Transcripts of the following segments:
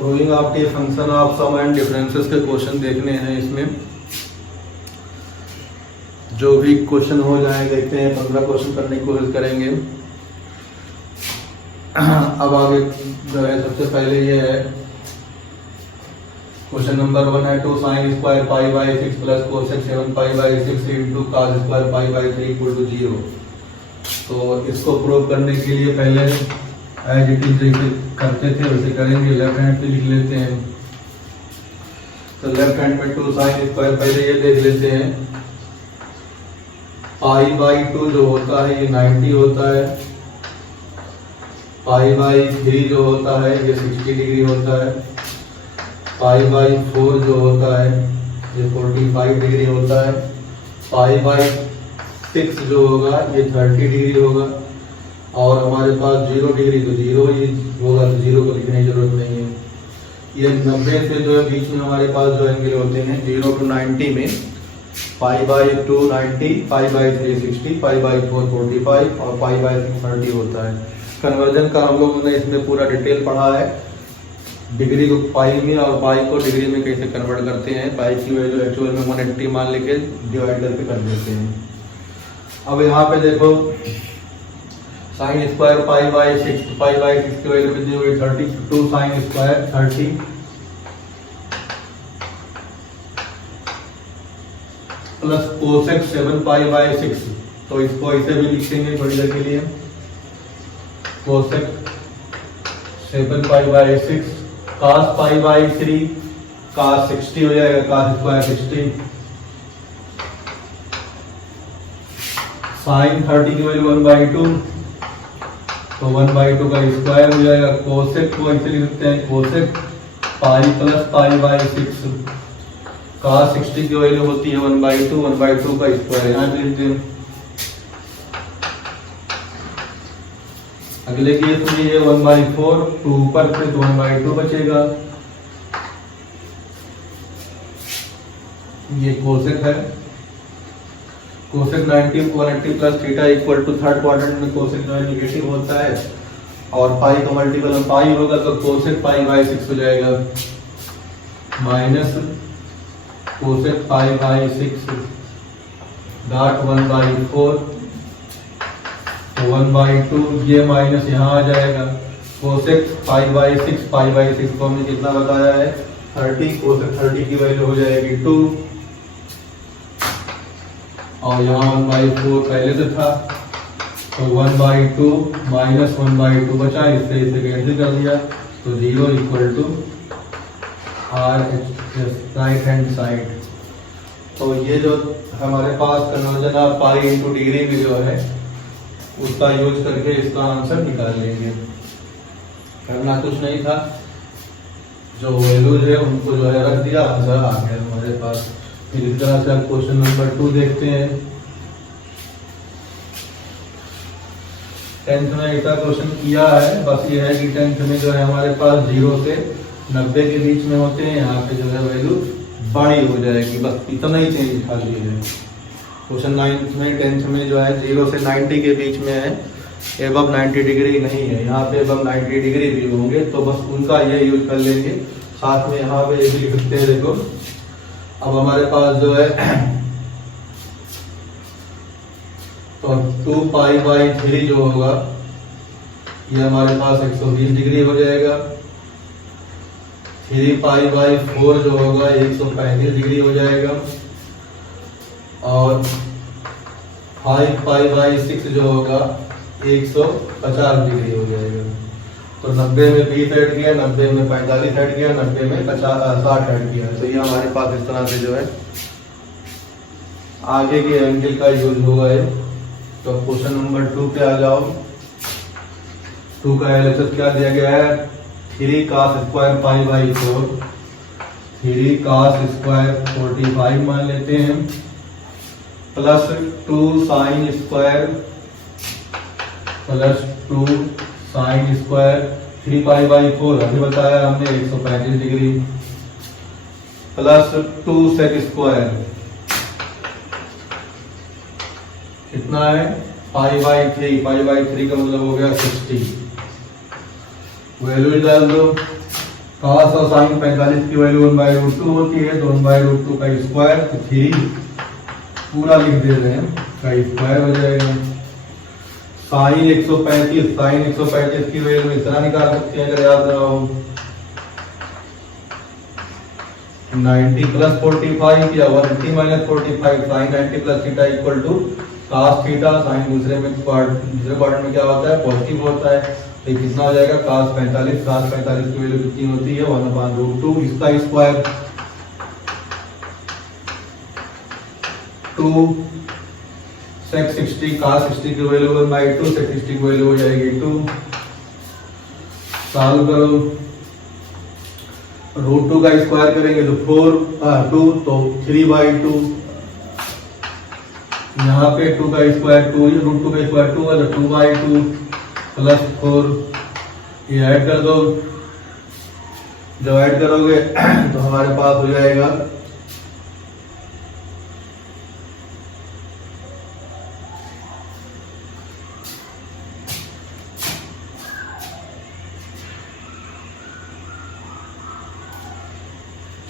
Proving after function of sum and differences के question देखने हैं। इसमें जो भी क्वेश्चन हो जाए देखते हैं, 15 क्वेश्चन करने की कोशिश करेंगे। अब आगे जो है सबसे पहले ये है क्वेश्चन नंबर 1 है 2 sin square pi by 6 plus cosec 7 pi by 6 into cos square pi by 3 equal to 0। तो इसको प्रूव करने के लिए पहले एज इट इज जैसे करते थे वैसे करेंगे। लेफ्ट हैंड पे लिख लेते हैं। तो लेफ्ट हैंड में 2 sin स्क्वायर पहले ये देख लेते हैं। पाई बाई 2 जो होता है ये 90 होता है। पाई बाई 3 जो होता है ये 60 डिग्री होता है। पाई बाई 4 जो होता है ये 45 डिग्री होता है। पाई बाई 6 जो होगा ये 30 डिग्री होगा। और हमारे पास 0 डिग्री तो 0 ही होगा, तो 0 को लिखने की जरूरत नहीं है। ये 90 से जो है बीच में हमारे पास जो एंगल होते हैं 0 to 90 में pi by 2 90, pi by 3 60, pi by 4 45 और पाई बाई 6 30 होता है। कन्वर्जन का हम लोगों ने इसमें पूरा डिटेल पढ़ा है। डिग्री को पाई में और पाई को डिग्री में कैसे कन्वर्ट करते हैं। पाई की वैल्यू एक्चुअल में 180 मान लेके डिवाइड करके कर देते हैं। अब यहाँ पे देखो sine square pi by 6, pi by 6 की वैल्यू कितनी हुई 30। 2 sine square 30 plus cosec 7 pi by 6। तो इसको ऐसे भी लिखेंगे थोड़ी देर के लिए। Cosec 7 pi by 6 cos pi by 3 cos 60 हो जाएगा, cos स्क्वायर 60। साइन 30 की वैल्यू 1/2 तो 1/2 का स्क्वायर हो जाएगा। कोसेक को ऐसे लिख सकते हैं cosec pi plus pi by 6 cos 60 की वैल्यू होती है 1/2, 1/2 का स्क्वायर यहाँ पे लिखते हैं। अगले केस में ये 1/4 2 ऊपर से 1/2 बचेगा। ये कोसेक है। Cosec 90 180 plus theta equal to third quadrant में कोसेक जो है निगेटिव होता है और पाई का मल्टीपल में पाई होगा तो कोसेक पाई बाई 6 हो जाएगा minus cosec pi by 6 dot 1/4 1/2 ये माइनस यहाँ आ जाएगा। कोसेक पाई बाई 6 को हमने कितना बताया है 30। कोसेक 30 की वैल्यू हो जाएगी 2 और यहाँ 1/4 पहले से था तो 1/2 माइनस 1/2 बचा, इससे इसे कैंसिल कर दिया तो 0 equal to right hand side. तो ये जो हमारे पास conversion of pi into degree में जो है उसका यूज करके इसका आंसर निकाल लेंगे। करना कुछ नहीं था, जो वैल्यूज है उनको जो है रख दिया, आंसर आ गया हमारे पास। फिर इस तरह से क्वेश्चन नंबर 2 देखते हैं। 10th में ऐसा क्वेश्चन किया है, बस ये है कि 10th में जो है हमारे पास 0 से 90 के बीच में होते हैं। यहाँ पे जो है वैल्यू बड़ी हो जाएगी, बस इतना ही चेंज खाली है। क्वेश्चन 9th में 10th में जो है 0 से 90 के बीच में है, एबव 90 डिग्री नहीं है। यहाँ पे एबव 90 डिग्री भी होंगे तो बस उनका ये यूज कर लेंगे। साथ में यहाँ पे ये भी लिख सकते हैं। देखो अब हमारे पास जो है तो 2 पाई बाई 3 जो होगा ये हमारे पास 120 डिग्री हो जाएगा। 3 पाई बाई 4 जो होगा 135 डिग्री हो जाएगा। और 5 पाई बाई 6 जो होगा 150 डिग्री हो जाएगा। तो 90 में 20 हट गया, 90 में 45 हट गया, 90 में 60 हट गया। तो ये हमारे पास इस तरह से जो है आगे के एंगल का यूज हुआ है। तो क्वेश्चन नंबर 2 पे आ जाओ। 2 का एलएचएस क्या दिया गया है 3 cos square pi by 4, 3 cos square 45 मान लेते हैं plus 2 sine square plus 2 sine square 3 pi by 4 अभी बताया हमने 135 डिग्री प्लस 2 सेक स्क्वायर कितना है पाई बाई 3 का मतलब हो गया 60। वैल्यू डाल दो cos और sin 45 की वैल्यू 1/√2 होती है, तो 1/√2 का स्क्वायर, तो 3 पूरा लिख दे रहे हैं, का स्क्वायर हो जाएगा। sin 135 की वैल्यू इतना निकाल सकते हैं अगर याद रहा हो, 90 + 45 या 180 - 45, sin 90 + theta equal to cos theta. sin दूसरे क्वाड्रेंट में क्या होता है, पॉजिटिव होता है, तो कितना हो जाएगा, cos 45 की वैल्यू कितनी होती है, 1/√2, इसका स्क्वायर 2 sec 60, cos 60 की वैल्यू 1/2, sec 60 की वैल्यू हो जाएगी 2। सॉल्व करो, √2 का स्क्वायर करेंगे तो 2, तो 3/2, यहाँ पे 2 का स्क्वायर 2, √2 का स्क्वायर 2 है, तो 2/2 + 4, ये ऐड कर दो। जब ऐड करोगे तो हमारे पास हो जाएगा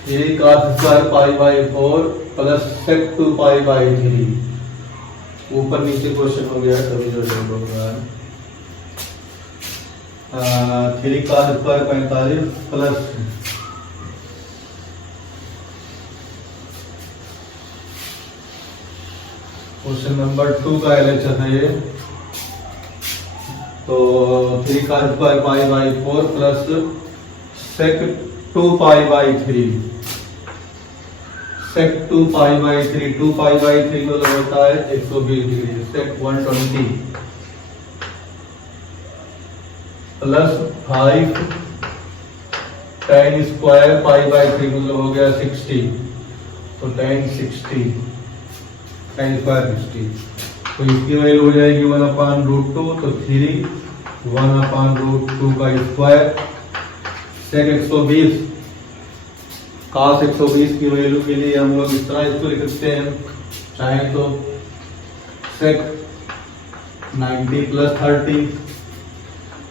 cos² π/4 + sec 2 π/3। ऊपर नीचे क्वेश्चन हो गया, कभी जो होगा 3 cos² 45 प्लस क्वेश्चन नंबर 2 का एलएचएस है ये, तो 3 cos² π/4 प्लस sec 2 π/3, sec 2 π/3, 2 π/3 मतलब होता है 120 degree, sec 120 plus 5 tan square π/3 मतलब हो गया 60, तो tan 60, tan स्क्वायर 60, तो इसकी वैल्यू हो जाएगी 1/√2, तो 3 1/√2 का स्क्वायर, sec 120, cos 120 की वैल्यू के लिए हम लोग इस तरह इसको लिख सकते हैं, चाहे तो sec 90 + 30,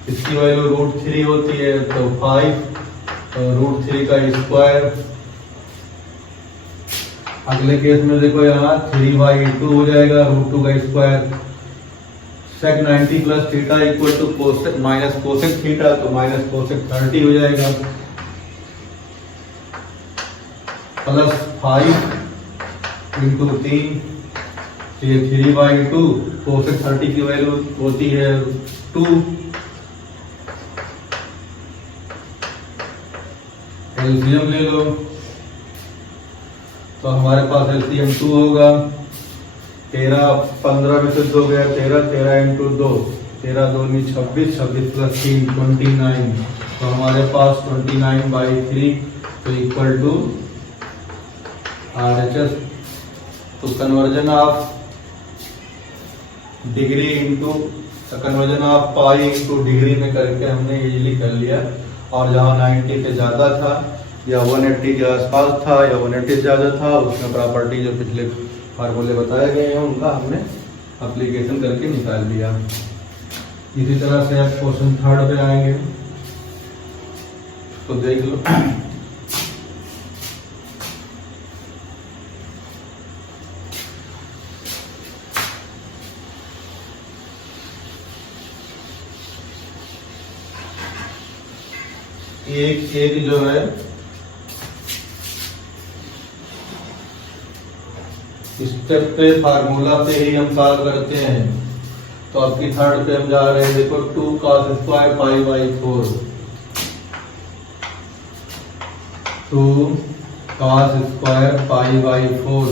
इसकी वैल्यू √3 होती है, तो 5, तो √3 का स्क्वायर। अगले केस में देखो यहाँ 3/2 हो जाएगा, √2 का square, sec 90 + theta equal to -cosec theta, तो -cosec 30 हो जाएगा, प्लस 5 × 3, ये 3/2, cosec 30 की वैल्यू होती है 2, एलसीएम ले लो, तो हमारे पास एलसीएम 2 होगा, 13 15 में से 2 गया 13, 13 × 2, 13 2 = 26, 26 + 3 29, तो हमारे पास 29/3, तो इक्वल टू RHS। तो conversion of degree into conversion of pi into degree में करके हमने इजीली कर लिया, और जहाँ 90 से ज़्यादा था या 180 के आसपास था या 180 से ज़्यादा था, उसमें प्रॉपर्टी जो पिछले फार्मूले बताए गए हैं उनका हमने एप्लीकेशन करके निकाल लिया। इसी तरह से आप क्वेश्चन 3 पे आएंगे, तो देख लो। एक जो है स्टेप पे फार्मूला पे ही हम सॉल्व करते हैं, तो आपकी 3rd पे हम जा रहे हैं, देखो 2 cos² π/4, 2 cos² π/4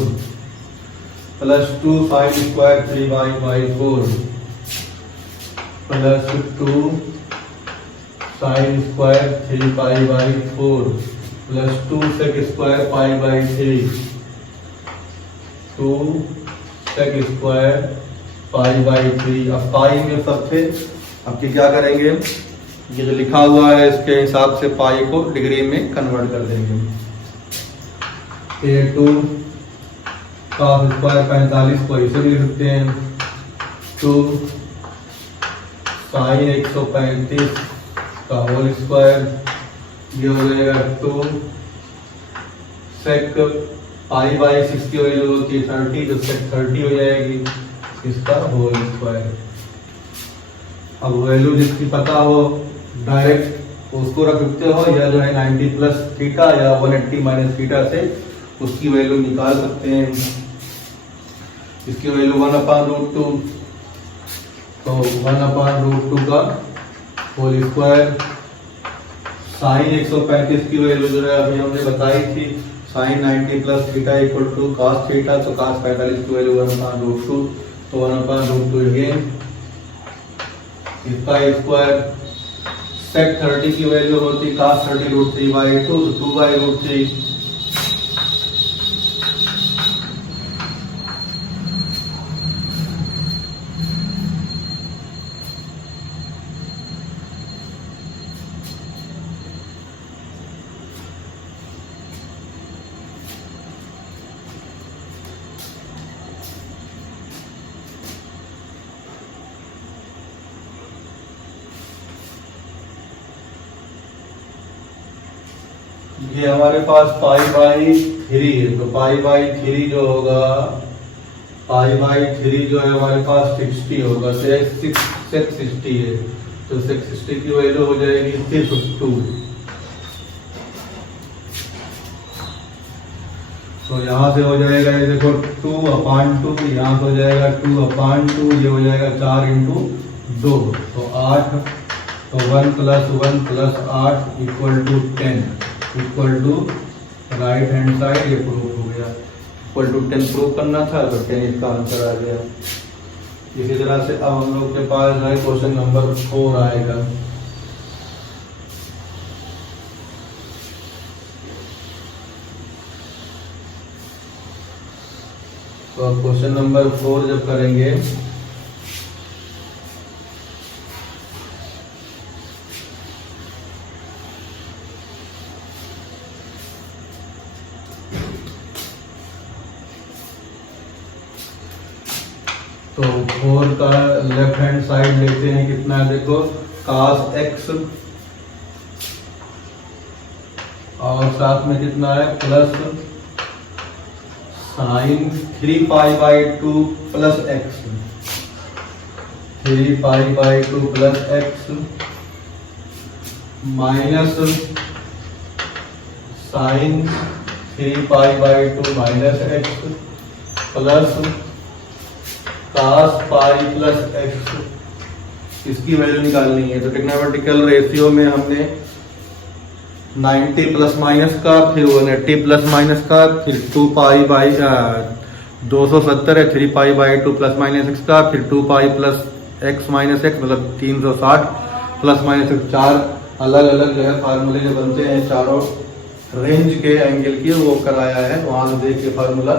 plus 2 sin² 3/4 plus 2 sin² 3π/4 plus 2 sec² π/3, 2 sec² π/3। अब पाई में सब थे, अब क्या करेंगे, ये जो लिखा हुआ है इसके हिसाब से पाई को डिग्री में कन्वर्ट कर देंगे। ये 2 cos² 45 को इसे लिख सकते हैं, 2 sin 135 का होल स्क्वायर ये हो जाएगा 2 सेक पाई बाई 6 की वैल्यू होती है 30, तो सेक 30 हो जाएगी इसका होल स्क्वायर। अब वैल्यू जिसकी पता हो डायरेक्ट उसको रख सकते हो, या जो है 90 प्लस थीटा या 180 माइनस थीटा से उसकी वैल्यू निकाल सकते हैं। इसकी वैल्यू 1/√2, तो 1/√2 का होल स्क्वायर। साइन 135 की वैल्यू जो है अभी हमने बताई थी, sine 90 plus theta equal to cos theta, तो कॉस 45 की वैल्यू 1/√2, तो 1/√2 अगेन इसका स्क्वायर। सेक 30 की वैल्यू होती cos 30√3/2, तो 2/√3। ये हमारे पास π/3 है, तो π/3 जो होगा, π/3 जो है हमारे पास 60 होगा, सेक 60 है, तो सेक 60 की वैल्यू हो जाएगी सिर्फ 2। तो यहाँ से हो जाएगा ये देखो 2/2, यहाँ से हो जाएगा 2/2, ये हो जाएगा 4 × 2, तो 8, तो 1 + 1 + 8 = 10, equal to right hand side, ये प्रूफ हो गया। इक्वल टू 10 प्रूफ करना था, तो 10 इसका आंसर आ गया। इसी तरह से अब हम लोग के पास है क्वेश्चन नंबर 4 आएगा। तो अब क्वेश्चन नंबर 4 जब करेंगे, तो 4 का लेफ्ट हैंड साइड लेते हैं, कितना है देखो cos x, और साथ में कितना है plus sine 3π/2 plus x, 3π/2 plus x, minus sine 3π/2 minus x, plus cos π plus x। इसकी वैल्यू निकालनी है, तो ट्रिग्नोमेट्रिकल रेशियो में हमने 90 प्लस माइनस का, फिर 180 प्लस माइनस का, फिर 270 है 3π/2 प्लस माइनस x का, फिर 2π प्लस x माइनस x, मतलब 360 प्लस माइनस x। 4 अलग अलग जो है फार्मूले जो बनते हैं चारों रेंज के एंगल की, वो कराया है, वहां से देख के फार्मूला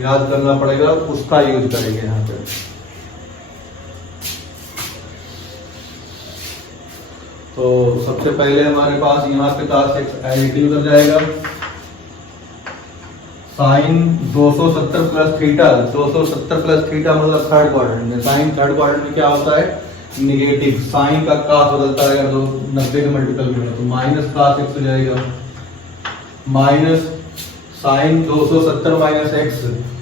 याद करना पड़ेगा, उसका यूज करेंगे यहाँ पे। तो सबसे पहले हमारे पास यहाँ पे cos x एडिटिव उतर जाएगा, sine 270 plus theta, 270 plus theta मतलब थर्ड क्वाड्रेंट में, साइन थर्ड क्वाड्रेंट में क्या होता है निगेटिव, साइन का cos बदलता रहेगा, तो 90 के मल्टीपल में, तो माइनस cos x हो जाएगा, माइनस साइन 270 माइनस x,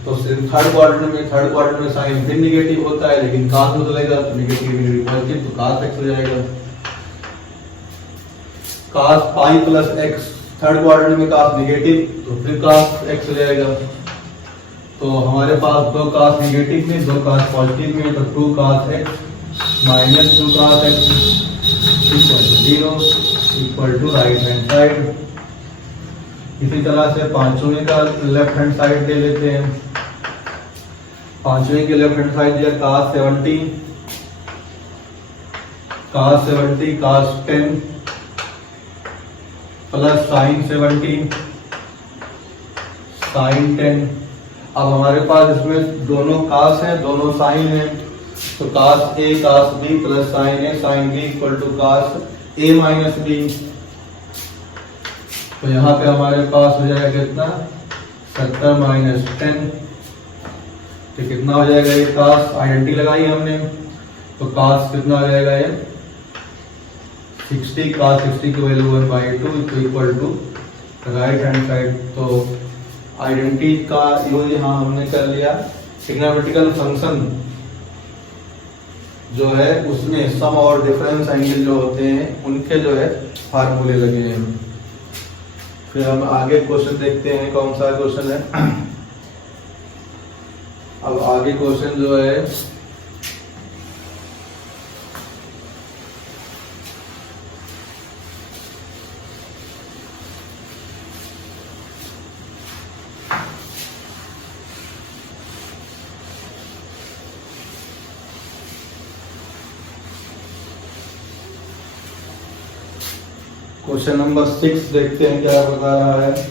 तो थर्ड क्वाड्रेंट में साइन फिर निगेटिव होता है, लेकिन cos बदलेगा तो निगेटिव पॉजिटिव, तो cos x हो जाएगा। cos π plus x, third quadrant में cos निगेटिव, तो फिर cos x हो जाएगा। तो हमारे पास 2 cos निगेटिव में, 2 cos पॉजिटिव में, तो 2 cos x minus 2 cos x = 0, equal to right hand side. इसी तरह से पांचवें का लेफ्ट हैंड साइड ले लेते हैं। पांचवें के लेफ्ट हैंड साइड दिया cos 70 cos 10 plus sine 70 sine 10। अब हमारे पास इसमें दोनों cos हैं, दोनों साइन हैं, तो cos a cos b plus sine a sine b equal to cos a minus b। तो यहाँ पे हमारे पास हो जाएगा कितना 70 माइनस 10, तो कितना हो जाएगा ये cos आइडेंटिटी लगाई हमने, तो cos कितना हो जाएगा ये 60 cos 60 की value 1/2 equal to right hand side. तो आइडेंटिटी का यूज यहाँ हमने कर लिया। ट्रिग्नोमेट्रिकल फंक्शन जो है उसमें सम और डिफरेंस एंगल जो होते हैं उनके जो है फार्मूले लगे हैं। फिर हम आगे क्वेश्चन देखते हैं कौन सा क्वेश्चन है। अब आगे क्वेश्चन जो है क्वेश्चन नंबर 6 देखते हैं क्या बता रहा है।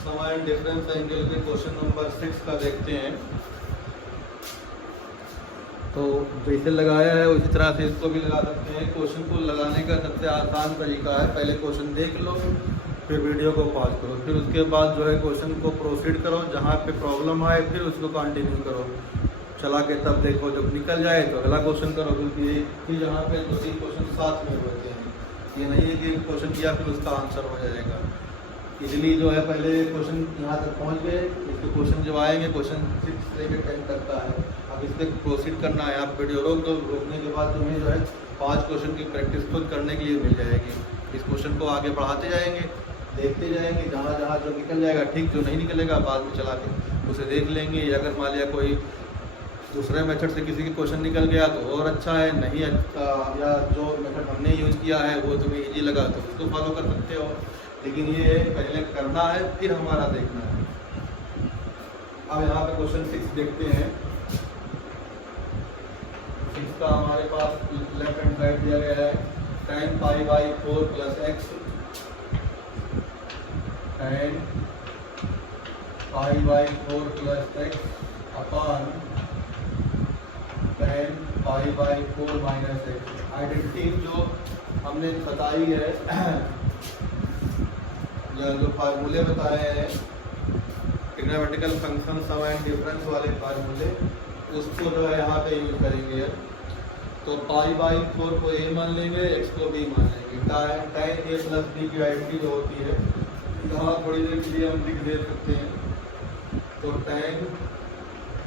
समान डिफरेंस एंगल के क्वेश्चन नंबर 6 का देखते हैं। तो जैसे लगाया है उसी तरह से इसको भी लगा सकते हैं। क्वेश्चन को लगाने का सबसे आसान तरीका है, पहले क्वेश्चन देख लो, फिर वीडियो को पॉज करो, फिर उसके बाद जो है क्वेश्चन को प्रोसीड करो, जहाँ पे प्रॉब्लम आए फिर उसको कंटिन्यू करो चला के, तब देखो जब निकल जाए तो अगला क्वेश्चन करो। क्योंकि यहाँ पे 2-3 क्वेश्चन साथ में होते हैं, ये नहीं है कि क्वेश्चन किया फिर उसका आंसर हो जाएगा। इसलिए जो है पहले क्वेश्चन यहाँ तक पहुँच गए, इसके क्वेश्चन जब आएंगे क्वेश्चन 6 से 10 तक का है। अब इस पर प्रोसीड करना है, आप वीडियो रोक दो, रोकने के बाद तुम्हें जो है 5 क्वेश्चन की प्रैक्टिस खुद करने के लिए मिल जाएगी। इस क्वेश्चन को आगे बढ़ाते जाएंगे, देखते जाएंगे, जहाँ जहाँ जो निकल जाएगा ठीक, जो नहीं निकलेगा बाद में चला के उसे देख लेंगे। अगर मान लिया कोई दूसरे मेथड से किसी के क्वेश्चन निकल गया तो और अच्छा है, नहीं अच्छा, या जो मेथड हमने यूज़ किया है वो तुम्हें ईजी लगा तो उसको फॉलो कर सकते हो। लेकिन ये पहले करना है फिर हमारा देखना है। अब यहाँ पे क्वेश्चन 6 देखते हैं। 6 का हमारे पास लेफ्ट हैंड साइड दिया गया है tan π/4 + x tan π/4 + x upon tan π/4 - x। Identity जो हमने बताई है जो फार्मूले बताए हैं trigonometrical function sum and difference वाले फार्मूले, उसको जो है यहाँ पे यूज करेंगे। तो π/4 को a मान लेंगे, x को b मान लेंगे। tan a + b की आइडेंटिटी जो होती है यहाँ थोड़ी देर के लिए हम लिख दे सकते हैं। तो tan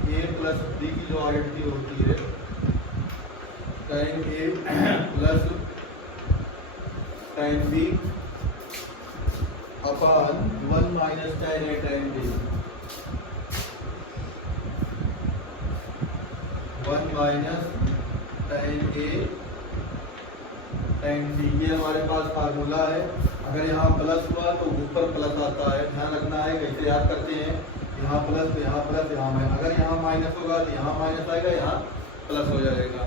a + b की जो आइडेंटिटी होती है tan a + tan b upon 1 - tan a tan b, 1 - tan a tan b, ये हमारे पास फार्मूला है। अगर यहाँ प्लस हुआ तो ऊपर प्लस आता है, ध्यान रखना है। कैसे याद करते हैं, यहाँ प्लस तो यहाँ प्लस, यहाँ माइनस। अगर यहाँ माइनस होगा तो यहाँ माइनस आएगा, यहाँ प्लस हो जाएगा,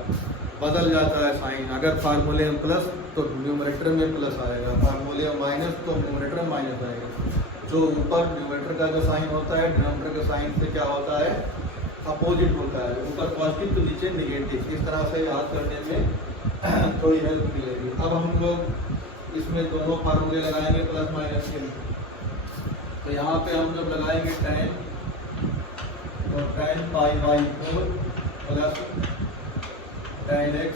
बदल जाता है साइन। अगर फार्मूले में प्लस तो न्यूमरेटर में प्लस आएगा, फार्मूले में माइनस तो न्यूमरेटर में माइनस आएगा। जो ऊपर न्यूमरेटर का जो साइन होता है डिनोमिनेटर के साइन से क्या होता है, अपोजिट होता है। ऊपर पॉजिटिव तो नीचे नेगेटिव। इस तरह से याद करने में थोड़ी हेल्प मिलेगी। अब हम लोग इसमें दोनों फार्मूले लगाएंगे प्लस माइनस के। तो यहाँ पे हम जब लगाएंगे tan, तो tan π/4 + tan x,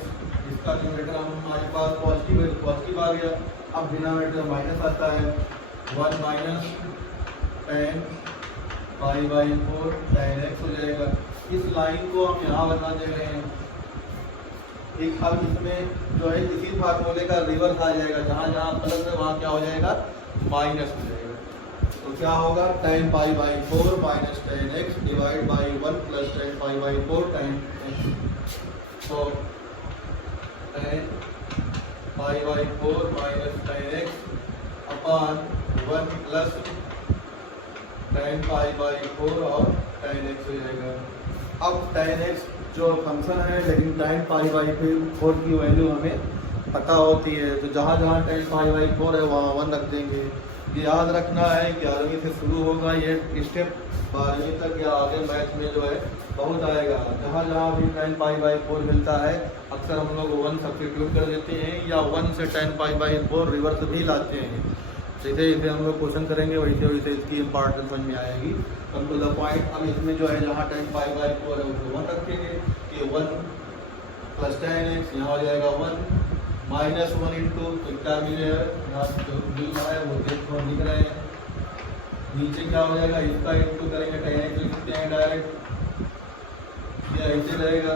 इसका न्यूमरेटर हमारे पास पॉजिटिव है तो पॉजिटिव आ गया। अब डिनोमिनेटर माइनस आता है, 1 - tan π/4 tan x हो जाएगा। इस लाइन को हम यहाँ बना दे रहे हैं। एक अब इसमें जो है इसी फार्मूले का रिवर्स आ जाएगा, जहाँ जहाँ प्लस है वहाँ क्या हो जाएगा, माइनस हो जाएगा। तो क्या होगा, tan π/4 - tan x divide by 1 + tan π/4 tan x। तो tan π/4 - tan x upon 1 + tan π/4 और tan x हो जाएगा। अब tan x जो फंक्शन है, लेकिन tan π/4 की वैल्यू हमें पता होती है, तो जहाँ जहाँ tan पाई बाई 4 है वहाँ 1 रख देंगे। ये याद रखना है, 11वीं से शुरू होगा ये स्टेप, 12वीं तक या आगे मैथ में जो है बहुत आएगा। जहाँ जहाँ भी tan पाई बाई 4 मिलता है अक्सर हम लोग 1 सब्स्टिट्यूट कर देते हैं या 1 से tan पाई बाई 4 रिवर्स भी लाते हैं। जैसे जैसे हम लोग क्वेश्चन करेंगे वैसे वैसे इसकी इंपॉर्टेंस समझ में आएगी। कम टू द पॉइंट, अब इसमें जो है जहाँ tan पाई बाई 4 है उसको 1 रखेंगे कि 1 प्लस tan x, यहाँ हो जाएगा 1 माइनस 1 इंटू, तो क्या मिलेगा यहाँ जो मिल रहा है वो देखो लिख रहे हैं। नीचे क्या हो जाएगा, इसका इंटू करेंगे tan x लिखते हैं डायरेक्ट, ये ऐसे रहेगा।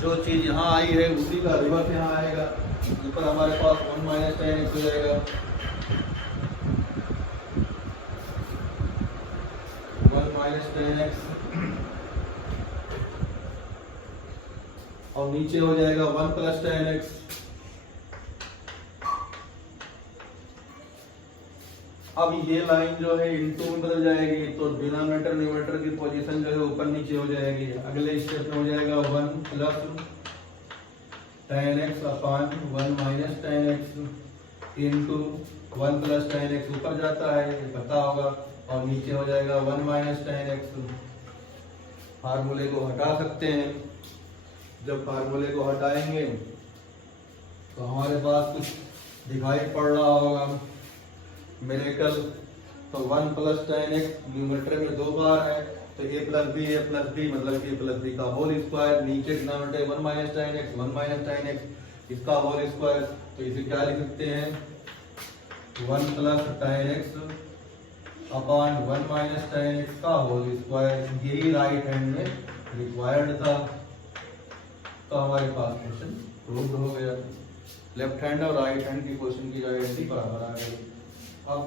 जो चीज़ यहाँ आई है उसी का रिवर्स यहाँ आएगा। ऊपर हमारे पास 1 माइनस tan x हो जाएगा, 1 माइनस tan x, और नीचे हो जाएगा 1 प्लस tan x। अब ये लाइन जो है इनटू में बदल जाएगी, तो डिनोमिनेटर न्यूमरेटर की पोजीशन जो है ऊपर नीचे हो जाएगी। अगले स्टेप में हो जाएगा 1 plus tan x upon 1 minus tan x into 1 plus tan x ऊपर जाता है, ये पता होगा, और नीचे हो जाएगा 1 माइनस tan x। फार्मूले को हटा सकते हैं। जब फार्मूले को हटाएंगे तो हमारे पास कुछ दिखाई पड़ रहा होगा मिरेकल। तो 1 प्लस tan x न्यूमरेटर में 2 बार है, तो a प्लस बी मतलब a प्लस बी का होल स्क्वायर, नीचे डिनोमिनेटर 1 माइनस tan x इसका होल स्क्वायर। तो इसे क्या लिख सकते हैं, 1 plus tan x upon 1 minus tan x का होल स्क्वायर। यही राइट हैंड में रिक्वायर्ड था, तो हमारे पास क्वेश्चन प्रूव्ड हो गया। लेफ्ट हैंड और राइट हैंड की क्वेश्चन की आइडेंटिटी बराबर आ गई। अब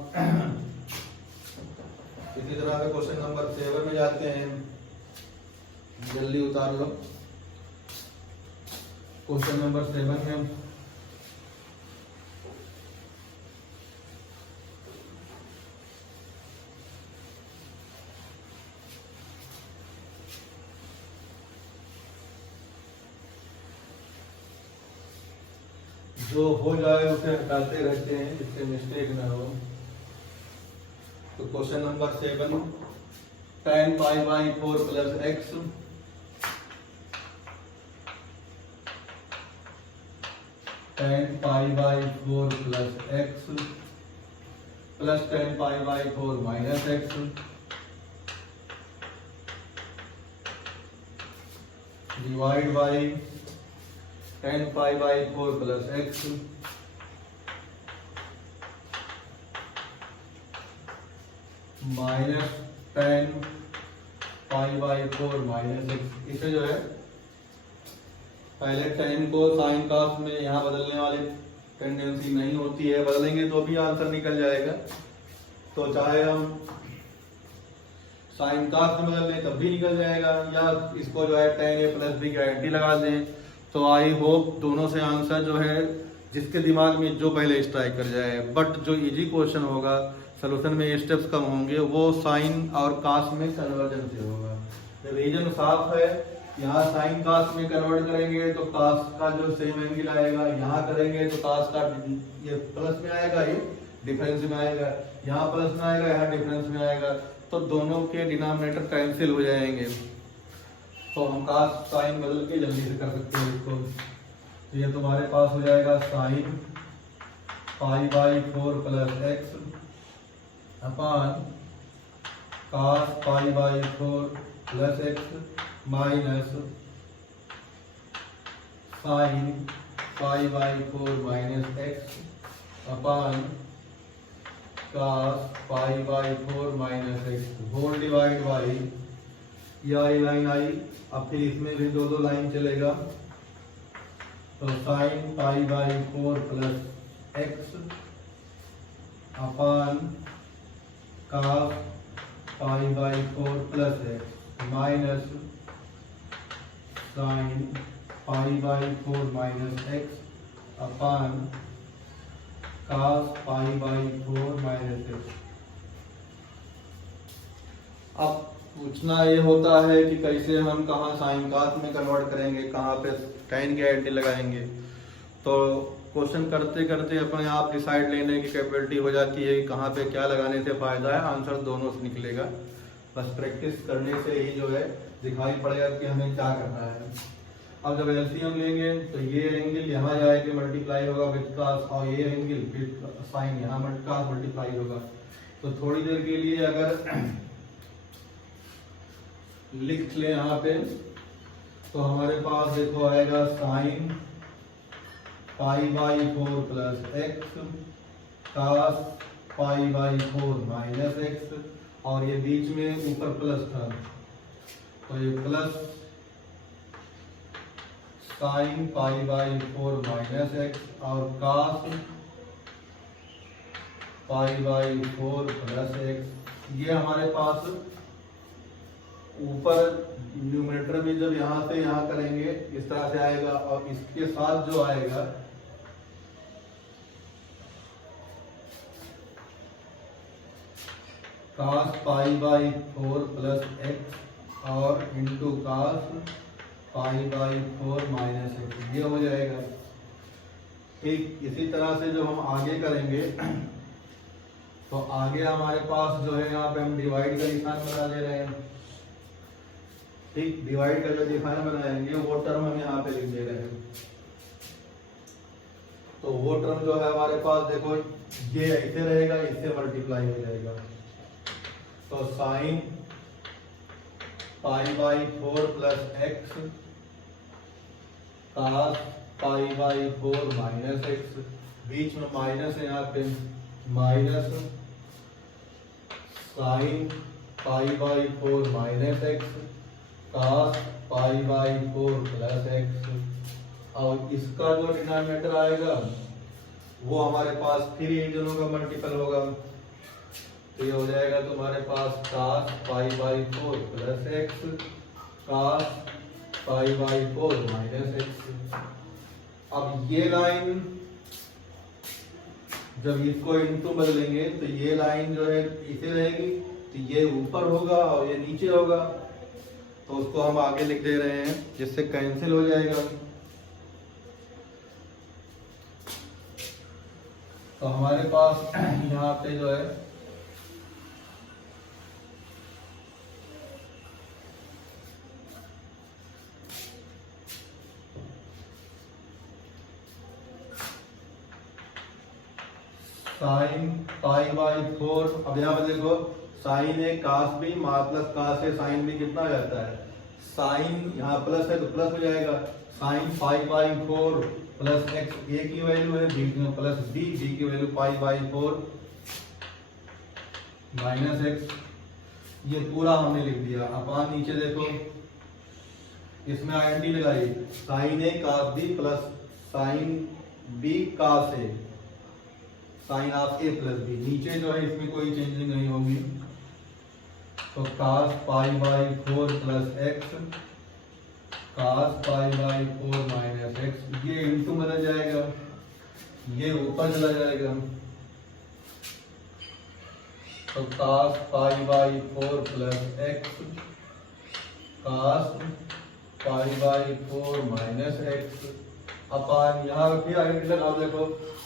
इसी तरह से क्वेश्चन नंबर 7 में जाते हैं, जल्दी उतार लो। क्वेश्चन नंबर 7 है, जो हो जाए उसे हटाते रहते हैं जिससे मिस्टेक ना हो। तो question number 7, tan pi by 4 plus x tan pi by 4 plus x plus tan pi by 4 minus x divide by tan pi by 4 plus x minus tan pi by 4 minus x। इसे जो है पहले tan को sin cos में यहाँ बदलने वाली tendency नहीं होती है, बदलेंगे तो भी आंसर निकल जाएगा। तो चाहे हम sin cos में बदल लें तब भी निकल जाएगा, या इसको जो है tan a प्लस बी की आइडेंटिटी लगा दें। तो आई होप दोनों से आंसर जो है जिसके दिमाग में जो पहले स्ट्राइक कर जाए। बट जो इजी क्वेश्चन होगा, सोल्यूशन में स्टेप्स कम होंगे, वो साइन और कास में कन्वर्जन से होगा। रीजन साफ है, यहाँ साइन कास में कन्वर्ट करेंगे तो कास का जो सेम एंगल आएगा, यहाँ करेंगे तो कास का ये प्लस में आएगा, ये डिफरेंस में आएगा, यहाँ प्लस में आएगा, यहाँ डिफरेंस में आएगा, तो दोनों के डिनोमिनेटर कैंसिल हो जाएंगे। तो हम कास साइन बदल के जल्दी से कर सकते हैं इसको। तो ये तुम्हारे पास हो जाएगा sine pi by 4 plus x upon cos pi by 4 plus x minus sine pi by 4 minus x upon cos pi by 4 minus x whole divide by, ये लाइन आई, अब फिर इसमें भी दो लाइन चलेगा। तो sine pi by 4 plus x upon cos pi by 4 plus x minus sine pi by 4 minus x upon cos pi by 4 minus x। अब पूछना ये होता है कि कैसे हम कहाँ साइन कास में कन्वर्ट करेंगे, कहाँ पे tan की आइडेंटिटी लगाएंगे। तो क्वेश्चन करते करते अपने आप डिसाइड लेने की कैपेबिलिटी हो जाती है कि कहाँ पे क्या लगाने से फ़ायदा है, आंसर दोनों से निकलेगा। बस प्रैक्टिस करने से ही जो है दिखाई पड़ेगा कि हमें क्या करना है। अब जब एलसीएम लेंगे तो ये एंगल यहाँ जाएगा मल्टीप्लाई होगा विद cos, और ये एंगल फिर साइन यहाँ cos मल्टीप्लाई होगा। तो थोड़ी देर के लिए अगर लिख ले यहाँ पे तो हमारे पास देखो आएगा sine π/4 plus X cos π/4 minus X, और ये बीच में ऊपर प्लस था तो ये प्लस साइन π/4 माइनस एक्स और cos π/4 प्लस एक्स। ये हमारे पास ऊपर न्यूमरेटर में जब यहाँ से यहाँ करेंगे इस तरह से आएगा, और इसके साथ जो आएगा cos π/4 प्लस एक्स और इंटू cos π/4 माइनस एक्स, ये हो जाएगा। ठीक इसी तरह से जो हम आगे करेंगे तो आगे हमारे पास जो है यहाँ पे हम डिवाइड का निशान बना दे रहे हैं। ठीक डिवाइड का जो निशान बनाएंगे वो टर्म हम यहाँ पे लिख दे रहे हैं। तो वो टर्म जो है हमारे पास देखो ये ऐसे रहेगा, इससे मल्टीप्लाई हो जाएगा। तो sine π/4 plus X cos π/4 minus X, बीच में माइनस है यहाँ पे, minus sine π/4 minus X cos π/4 plus X, और इसका जो डिनोमिनेटर आएगा वो हमारे पास फिर इन दोनों का मल्टीपल होगा। तो ये हो जाएगा तुम्हारे पास cos π/4 plus X cos π/4 minus X. अब ये लाइन जब इसको इनटू बदलेंगे तो ये लाइन जो है इसे रहेगी, तो ये ऊपर होगा और ये नीचे होगा। तो उसको हम आगे लिख दे रहे हैं जिससे कैंसिल हो जाएगा। तो हमारे पास यहाँ पे जो है साइन π/4, अब यहाँ पे देखो साइन है cos भी प्लस cos है साइन भी कितना हो जाता है, साइन यहाँ प्लस है तो प्लस हो जाएगा। साइन π/4 प्लस एक्स, ए की वैल्यू है, बी प्लस बी की वैल्यू π/4 माइनस एक्स, ये पूरा हमने लिख दिया। अपन नीचे देखो इसमें आईएनटी लगाई, साइन है cos B plus sine B cos है sine of A plus B, नीचे जो है इसमें कोई चेंजिंग नहीं होगी। तो cos π/4 plus X cos π/4 minus X, ये इंटू बदल जाएगा, ये ऊपर चला जाएगा। तो cos π/4 plus X cos π/4 minus X अपन यहाँ फिर आगे लगाओ, देखो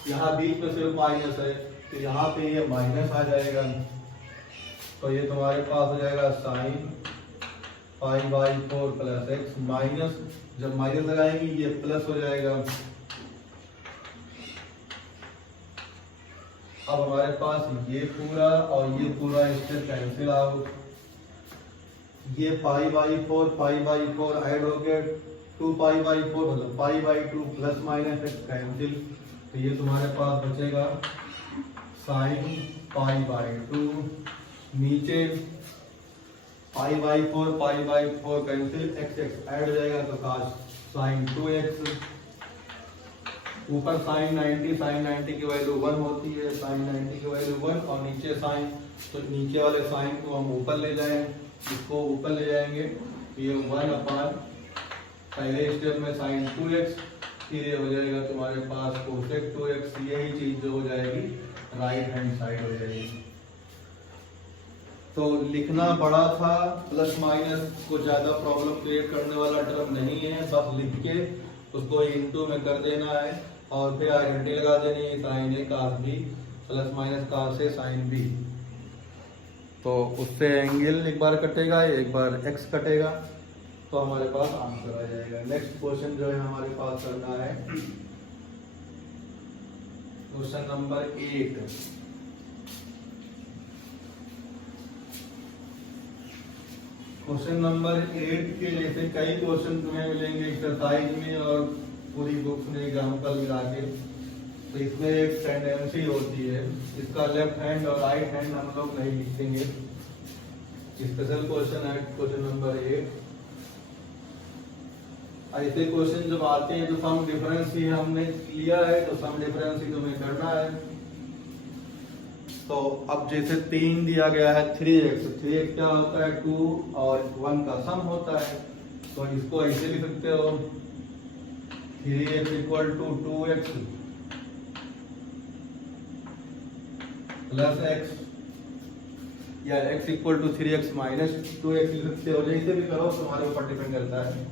यहाँ बीच में सिर्फ माइनस है तो यहाँ पे ये माइनस आ जाएगा। तो ये तुम्हारे पास हो जाएगा साइन π/4 प्लस एक्स, माइनस जब माइनस लगाएंगे ये प्लस हो जाएगा। अब हमारे पास ये पूरा और ये पूरा इससे कैंसिल आउट, ये π/4 ऐड हो गया, 2π/4 मतलब π/2 प्लस माइनस एक्स कैंसिल। तो ये तुम्हारे पास बचेगा साइन π/2, नीचे π/4 कैंसिल, एक्स ऐड हो जाएगा तो cos साइन 2x, ऊपर साइन 90 की वैल्यू 1 होती है, साइन 90 की वैल्यू 1 और नीचे साइन, तो नीचे वाले साइन को हम ऊपर ले जाएं, इसको ऊपर ले जाएंगे तो ये 1 पहले स्टेप में साइन 2x, फिर ये हो जाएगा तुम्हारे पास कोसेक 2x, यही चीज जो हो जाएगी राइट हैंड साइड हो जाएगी। तो लिखना बड़ा था, प्लस माइनस को ज्यादा प्रॉब्लम क्रिएट करने वाला टर्म नहीं है, बस लिख के उसको इनटू में कर देना है। और फिर आइडेंटिटी लगा देनी है, sine A cos B plus minus cos A sine B. तो उससे एंगल एक बार कटेगा, एक बार एक्स कटेगा, तो हमारे पास आंसर आ जाएगा। नेक्स्ट क्वेश्चन जो है हमारे पास करना है क्वेश्चन नंबर 8। क्वेश्चन नंबर 8 के जैसे कई क्वेश्चन तुम्हें मिलेंगे एक्सरसाइज में और पूरी बुक्स में एग्जाम्पल मिला के। तो इसमें एक टेंडेंसी होती है, इसका लेफ्ट हैंड और राइट हैंड हम लोग नहीं लिखेंगे। स्पेशल क्वेश्चन है क्वेश्चन नंबर 8। ऐसे क्वेश्चन जब आते हैं तो सम डिफरेंस ही हमने लिया है, तो सम डिफरेंस ही तुम्हें करना है। तो अब जैसे 3 दिया गया है 3x, 3x क्या होता है 2 और 1 का सम होता है। तो इसको ऐसे लिख सकते हो 3x equal to 2x plus x, या x equal to 3x minus 2x लिख सकते हो। जैसे भी करो तुम्हारे ऊपर डिपेंड करता है।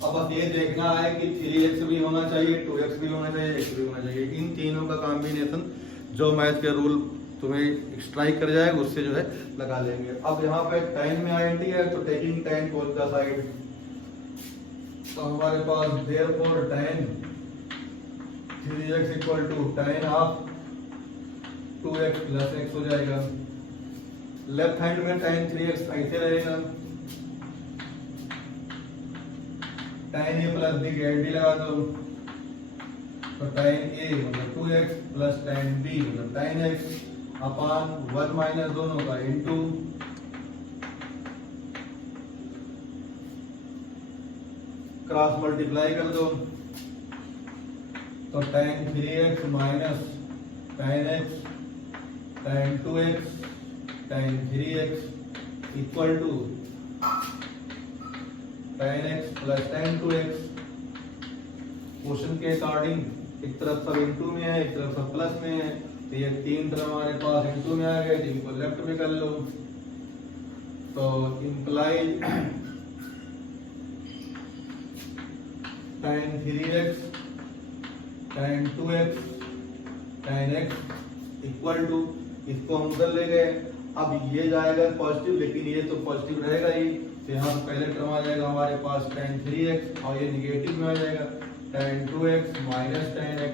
अब बस ये देखना है कि 3x भी होना चाहिए, 2x भी होना चाहिए, x भी होना चाहिए। इन तीनों का कॉम्बिनेशन जो मैथ के रूल तुम्हें स्ट्राइक कर जाएगा उससे जो है लगा लेंगे। अब यहाँ पे tan में आइडेंटिटी है, तो taking tan both the side, तो हमारे पास therefore tan 3x equal to tan of 2x plus x हो जाएगा। लेफ्ट हैंड में tan 3x ऐसे रहेगा, tan a plus b guarantee लगा दो, तो tan a मतलब 2x प्लस tan b मतलब tan x अपान 1 माइनस दोनों का इंटू क्रॉस मल्टीप्लाई कर दो, तो tan 3x minus tan x tan 2x tan 3x equal to tan x plus tan 2x। Question के अकॉर्डिंग एक तरफ सब इंटू में है, एक तरफ सब प्लस में है, तो ये 3 तरफ हमारे पास इंटू में आ गए, इनको लेफ्ट में कर लो। तो imply tan 3x tan 2x tan x equal to, इसको हम उधर ले गए। अब ये जाएगा पॉजिटिव, लेकिन ये तो पॉजिटिव रहेगा ही, तो यहाँ पहले टर्म आ जाएगा हमारे पास tan 3x और ये निगेटिव में आ जाएगा tan 2x minus tan x।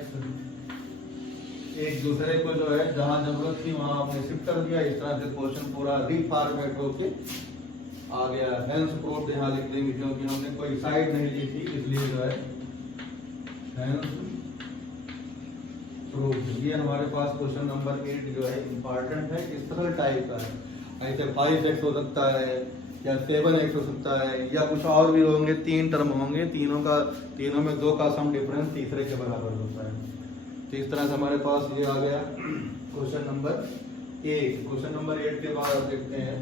एक दूसरे को जो है जहां जरूरत थी वहां हमने शिफ्ट कर दिया। इस तरह से क्वेश्चन पूरा रीफॉर्मेट होके आ गया। हेंस प्रूव्ड यहाँ लिख देंगे, क्योंकि हमने कोई साइड नहीं ली थी, इसलिए जो है हेंस प्रूव्ड। ये हमारे पास क्वेश्चन नंबर 8 जो है इंपॉर्टेंट है, किस तरह टाइप का है। ऐसे 5x हो सकता है या 7x हो सकता है, या कुछ और भी होंगे, 3 टर्म होंगे, तीनों में 2 का सम डिफरेंस तीसरे के बराबर होता है। तो इस तरह से हमारे पास ये आ गया क्वेश्चन नंबर 8। क्वेश्चन नंबर 8 के बाद देखते हैं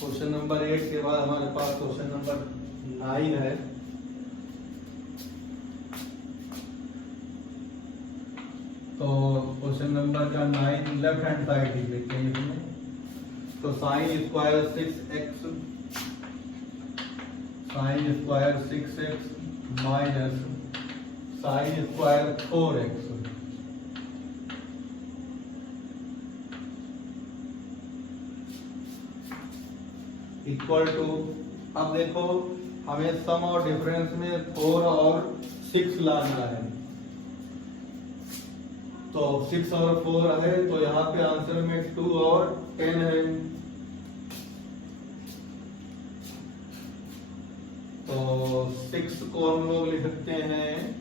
क्वेश्चन नंबर 8 के बाद हमारे पास क्वेश्चन नंबर 9 है। तो क्वेश्चन नंबर का 9 लेफ्ट हैंड साइड लिख लेते हैं इसमें। तो sine square 6x minus sine square 4x equal to, अब देखो हमें सम और डिफरेंस में 4 और 6 लाना है। तो 6 और 4 है, तो यहाँ पे आंसर में 2 और 10 है। तो 6 को हम लोग लिख सकते हैं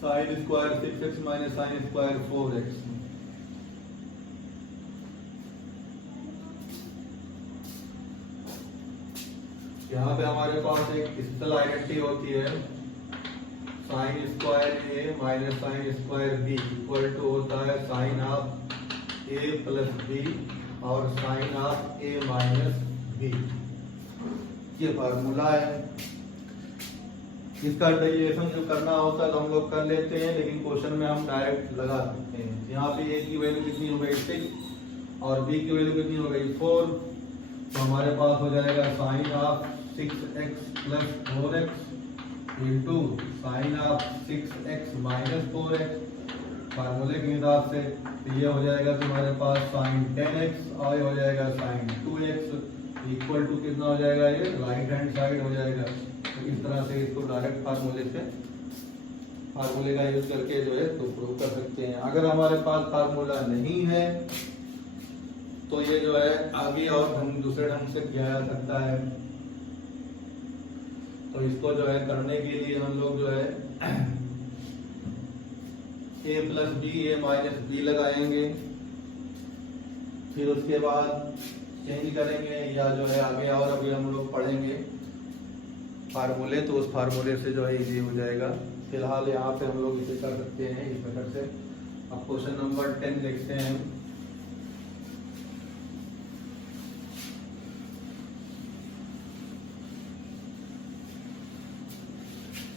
sign square 6x minus sine square 4x। यहाँ पे हमारे पास एक स्पेशल आइडेंटिटी होती है sine square A minus sine square B equal to होता है sine of A plus B और sine of A minus B. ये फार्मूला है। इसका डेरिवेशन जो करना होता है तो हम लोग कर लेते हैं, लेकिन क्वेश्चन में हम डायरेक्ट लगा सकते हैं। यहाँ पे ए की वैल्यू कितनी हो गई 6 और बी की वैल्यू कितनी हो गई 4, तो हमारे पास हो जाएगा sine of 6x plus 4x into sine of 6x minus 4x फार्मूले के हिसाब से। तो ये हो जाएगा तुम्हारे पास साइन 10x और ये हो जाएगा साइन 2x इक्वल टू कितना हो जाएगा, ये राइट हैंड साइड हो जाएगा। तो इस तरह से इसको डायरेक्ट फार्मूले का यूज करके जो है तो प्रूव कर सकते हैं। अगर हमारे पास फार्मूला नहीं है तो ये जो है आगे और दूसरे ढंग से किया जा सकता है। तो इसको जो है करने के लिए हम लोग जो है a plus B A minus B लगाएंगे, फिर उसके बाद चेंज करेंगे या जो है आगे और अभी हम लोग पढ़ेंगे फार्मूले, तो उस फार्मूले से जो है इजी हो जाएगा। फिलहाल यहाँ पे हम लोग इसे कर सकते हैं इस मेथड से। अब क्वेश्चन नंबर 10 देखते हैं।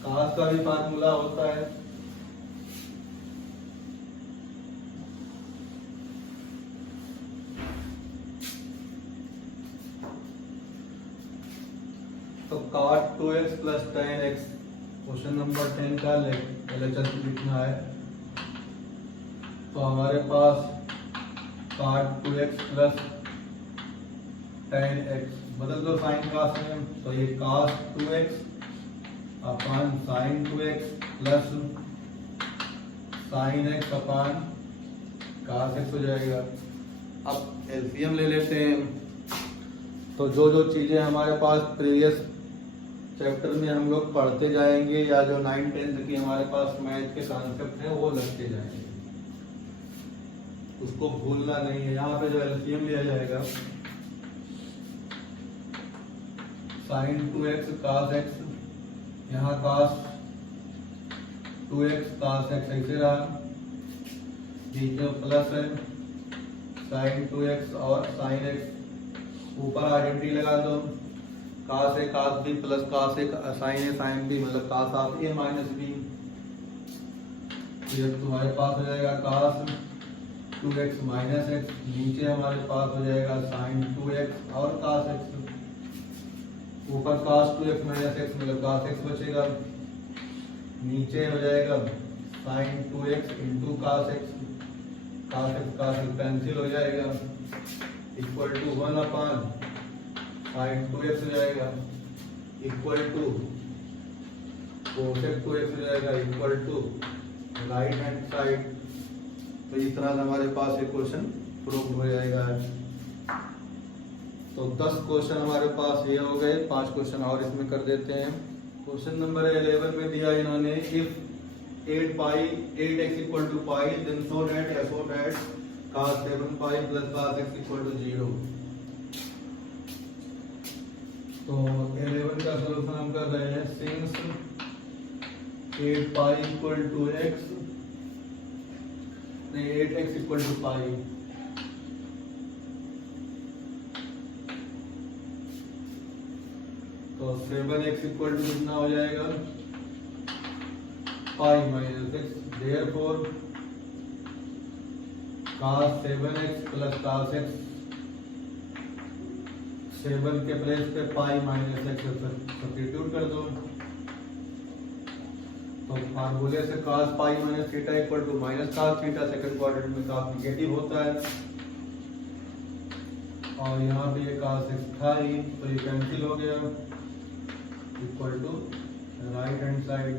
कास का भी फार्मूला होता है। तो cot 2x plus tan x question number 10 का LHS लिखना है। तो हमारे पास cot 2x plus tan x बदल दो साइन कास में, तो ये cos 2x upon sine 2x plus sign x upon cos x हो जाएगा। अब एलसीएम ले लेते हैं। तो जो जो चीजें हमारे पास प्रीवियस चैप्टर में हम लोग पढ़ते जाएंगे या जो 9-10 की हमारे पास मैथ के कॉन्सेप्ट है वो लगते जाएंगे, उसको भूलना नहीं है। यहाँ पे जो एलसीएम लिया जाएगा साइन 2x cos x, यहाँ cos 2x cos x ऐसे रहा, नीचे प्लस है साइन 2x और साइन x, ऊपर आइडेंटिटी लगा दो cos a cos b plus cos a sin a sin b मतलब cos of a minus b। ये तुम्हारे पास हो जाएगा cos 2x माइनस x, नीचे हमारे पास हो जाएगा sin 2x और cos x, ऊपर cos 2x माइनस x मतलब cos x बचेगा, नीचे हो जाएगा sin 2x into cos x, cos x cancel हो जाएगा equal to 1 upon sine 2x हो जाएगा इक्वल टू कोसेक 2x हो जाएगा equal to right hand side. तो इस तरह से हमारे पास एक क्वेश्चन प्रूव हो जाएगा। तो 10 क्वेश्चन हमारे पास ये हो गए, 5 क्वेश्चन और इसमें कर देते हैं। क्वेश्चन नंबर 11 में दिया इन्होंने if 8x equal to pi then so that cos 7 pi plus cos x equal to 0। तो 11 का सलूशन हम कर रहे हैं since 8 pi equal to x नहीं 8x इक्वल टू पाई, तो 7x इक्वल टू कितना हो जाएगा pi minus x, therefore cos 7x plus cos x 7 के प्लेस पे पाई माइनस x सब्स्टिट्यूट कर दो। तो फार्मूले से cos pi minus theta equal to minus cos theta, second quadrant में cos नेगेटिव होता है और यहाँ पे ये cos x था ही तो ये कैंसिल हो गया equal to right hand side,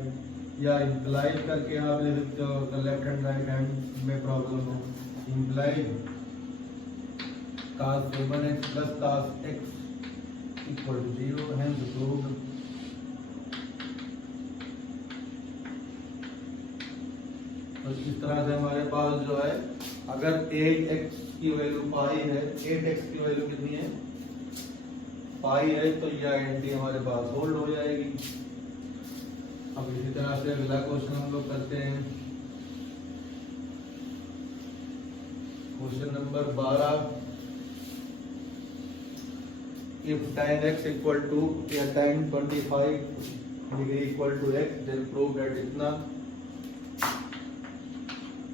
या इम्प्लाई करके यहाँ पे लिख दो लेफ्ट हैंड राइट हैंड में प्रॉब्लम है, imply cos 7x plus cos x equal to 0, hence proved। तो इस तरह से हमारे पास जो है अगर 8x की वैल्यू पाई है, 8x की वैल्यू कितनी है पाई है, तो यह आइडेंटिटी हमारे पास होल्ड हो जाएगी। अब इसी तरह से अगला क्वेश्चन हम लोग करते हैं। Question number 12, if tan x equal to या tan 25 degree equal to x then prove that इतना।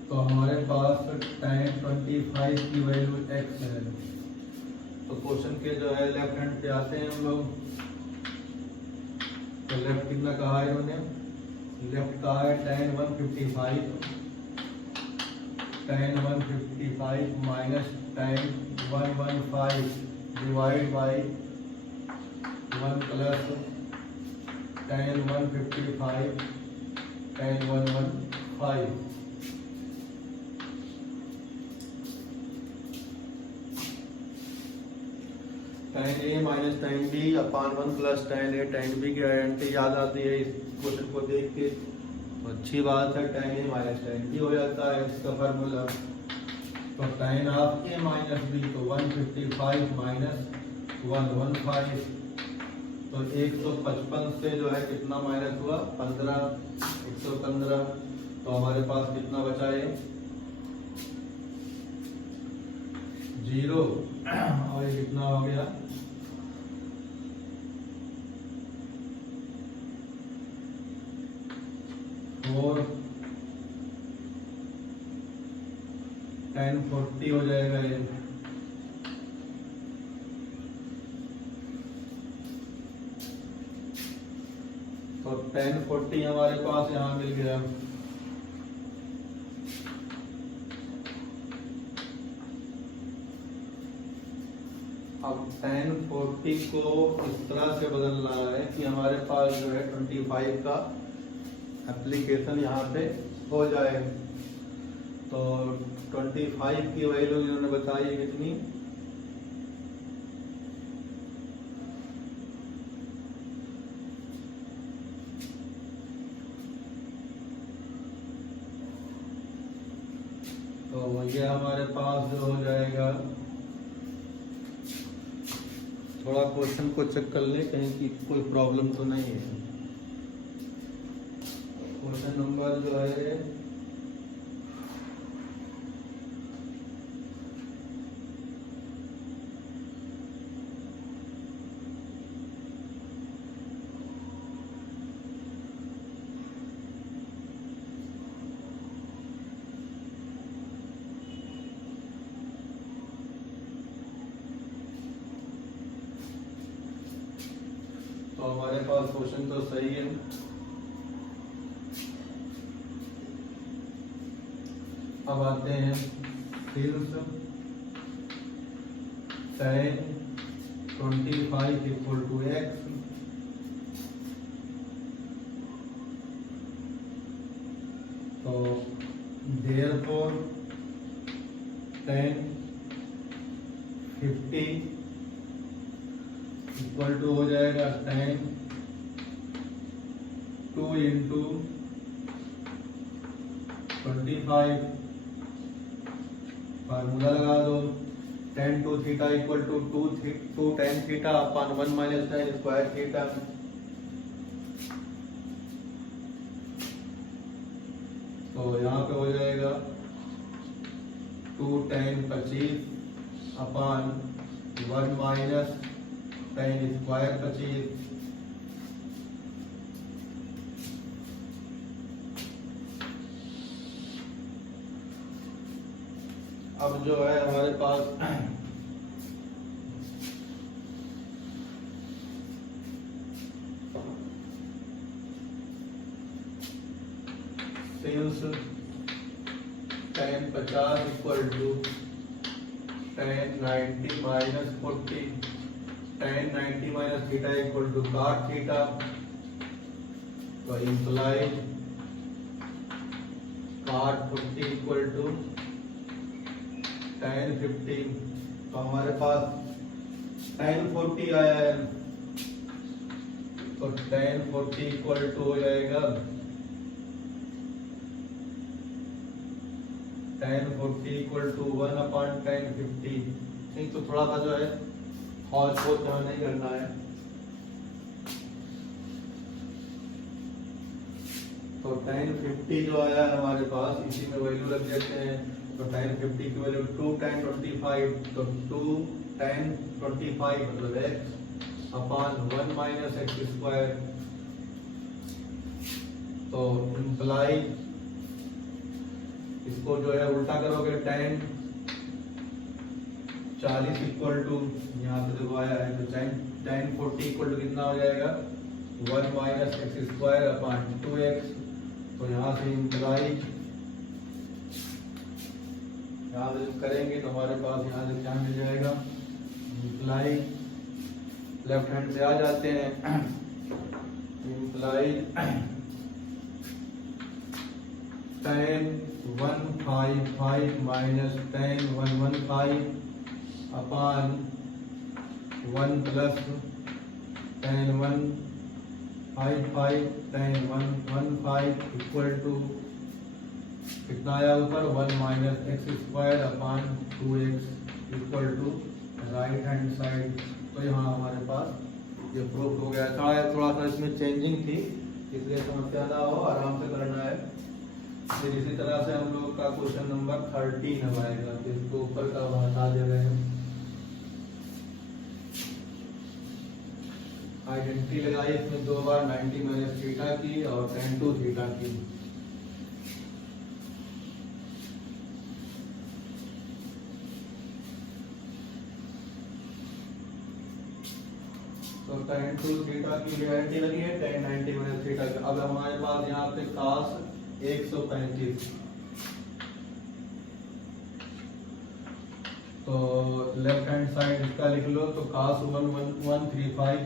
तो हमारे पास tan 25 की वैल्यू x है। तो क्वेश्चन के जो है लेफ्ट हैंड पे आते हैं हम लोग। तो लेफ्ट कितना कहा है इन्होंने, लेफ्ट कहा है tan 155 minus tan 115 divide by 1 plus tan 155 tan 115। tan a minus tan b upon 1 plus tan a tan b की आइडेंटिटी याद आती है इस क्वेश्चन को देख के। तो अच्छी बात है, tan a minus tan b हो जाता है इसका फार्मूला। तो tan of a minus b तो 155 माइनस 115। तो 155 से जो है कितना माइनस हुआ 15, 115। तो हमारे पास कितना बचा है 0 और ये कितना हो गया 4 tan 40 हो जाएगा ये। तो tan 40 हमारे पास यहाँ मिल गया। अब tan 40 को इस तरह से बदलना है कि हमारे पास जो है 25 का एप्लीकेशन यहाँ पे हो जाए। तो 25 की वैल्यू इन्होंने बताई है कितनी, तो ये हमारे पास जो हो जाएगा, थोड़ा क्वेश्चन को चेक कर ले कहीं की कोई प्रॉब्लम तो नहीं है। क्वेश्चन नंबर जो है तो हमारे पास क्वेश्चन तो सही है। अब आते हैं since tan 25 equal to x, तो देयरफॉर tan 50 इक्वल टू हो जाएगा tan 2 इंटू 25। फार्मूला लगा दो, tan 2 theta equal to 2 tan theta upon 1 minus tan square theta. तो यहाँ पे हो जाएगा 2 tan 25 upon 1 minus tan square 25। अब जो है हमारे पास since tan 50 equal to tan 90 minus 40, tan 90 minus theta equal to cot theta. तो implied cot 40 equal to tan 50। तो हमारे पास tan 40 आया है, तो tan 40 इक्वल टू हो जाएगा tan 40 equal to 1 upon tan 50। नहीं तो थोड़ा सा जो है हॉल को ध्यान नहीं करना है। तो tan 50 जो आया है हमारे पास, इसी में वैल्यू रख देते हैं। तो tan 50 की वैल्यू 2 tan 25, तो 2 tan 25 मतलब x upon 1 minus x square. तो इम्प्लाई इसको जो है उल्टा करोगे, tan 40 इक्वल टू, यहाँ से देखो आया है, तो tan 40 इक्वल टू कितना हो जाएगा 1 minus x square upon 2x। तो यहाँ से इम्प्लाई, यहाँ से जब करेंगे तो हमारे पास यहाँ से क्या मिल जाएगा, इम्प्लाई लेफ्ट हैंड से आ जाते हैं, imply tan 155 minus tan 115 upon 1 plus tan 155 tan 115 equal to कितना आया ऊपर 1 minus x square upon 2x equal to right hand side. तो यहाँ हमारे पास ये प्रूफ हो गया। थोड़ा सा इसमें चेंजिंग थी, इसलिए समस्या ना हो, आराम से करना है। फिर इसी तरह से हम लोग का क्वेश्चन नंबर 13 अब आएगा, तो इसको ऊपर का हटा दे रहे हैं। आइडेंटिटी लगाई इसमें दो बार, 90 माइनस थीटा की और tan 2 थीटा की। तो tan 2 थीटा की आइडेंटिटी लगी है, tan 90 माइनस थीटा की। अब हमारे पास यहाँ पे cos 135, तो लेफ्ट हैंड साइड इसका लिख लो, तो cos 135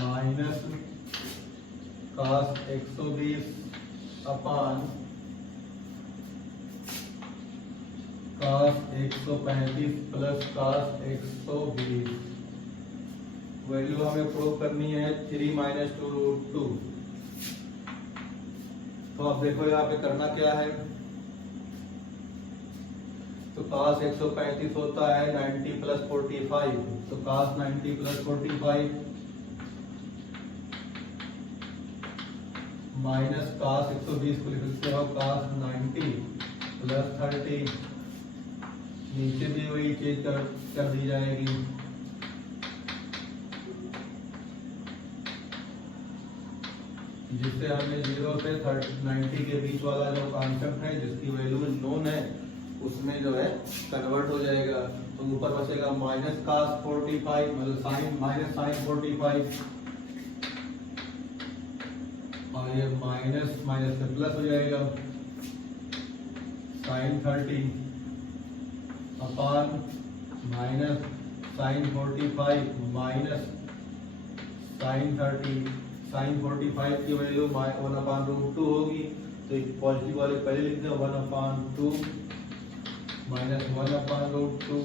minus cos 120 upon cos 135 plus cos 120। Value हमें प्रूव करनी है 3 माइनस 2√2। तो अब देखो यहाँ पे करना क्या है, तो cos 135 होता है 90 प्लस 45, तो cos 90 प्लस 45 माइनस cos 120 को लिख सकते हो cos 90 प्लस 30, नीचे भी वही चीज कर दी जाएगी। जिससे हमें 0 से 90 के बीच वाला जो कॉन्सेप्ट है, जिसकी वैल्यू नोन है, उसमें जो है कन्वर्ट हो जाएगा। तो ऊपर बचेगा माइनस cos 45 मतलब साइन माइनस साइन 45, और ये माइनस माइनस से प्लस हो जाएगा sine 30 upon minus sine 45 minus sine 30। Sine 45 की वैल्यू 1/√2 होगी, तो एक पॉजिटिव वाले पहले लिख दो, 1/2 माइनस 1/√2,